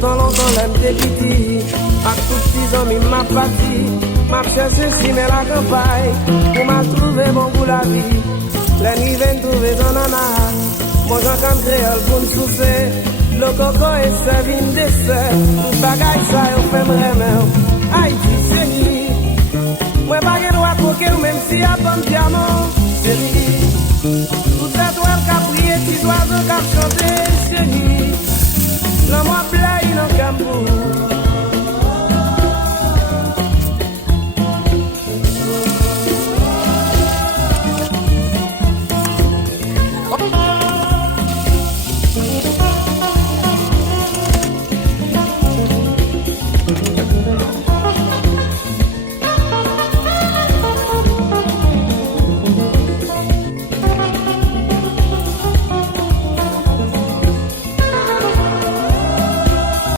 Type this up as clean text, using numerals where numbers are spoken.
Tant longtemps l'aime des piti, ak tout petits amis m'a parti, m'a cherché si mais la campagne, pour m'a trouvé bon pour la vie. Les nuits viennent trouver dans nana, moi j'en comme créole pour me souffler, le coco est servi une dessert, tout bagaille ça yo fait me remettre, Haïti c'est nuit, moi pas de droit pour que même si y'a pas de diamant, chérie, tout ça toi qu'a prié, tu dois un cap chanter.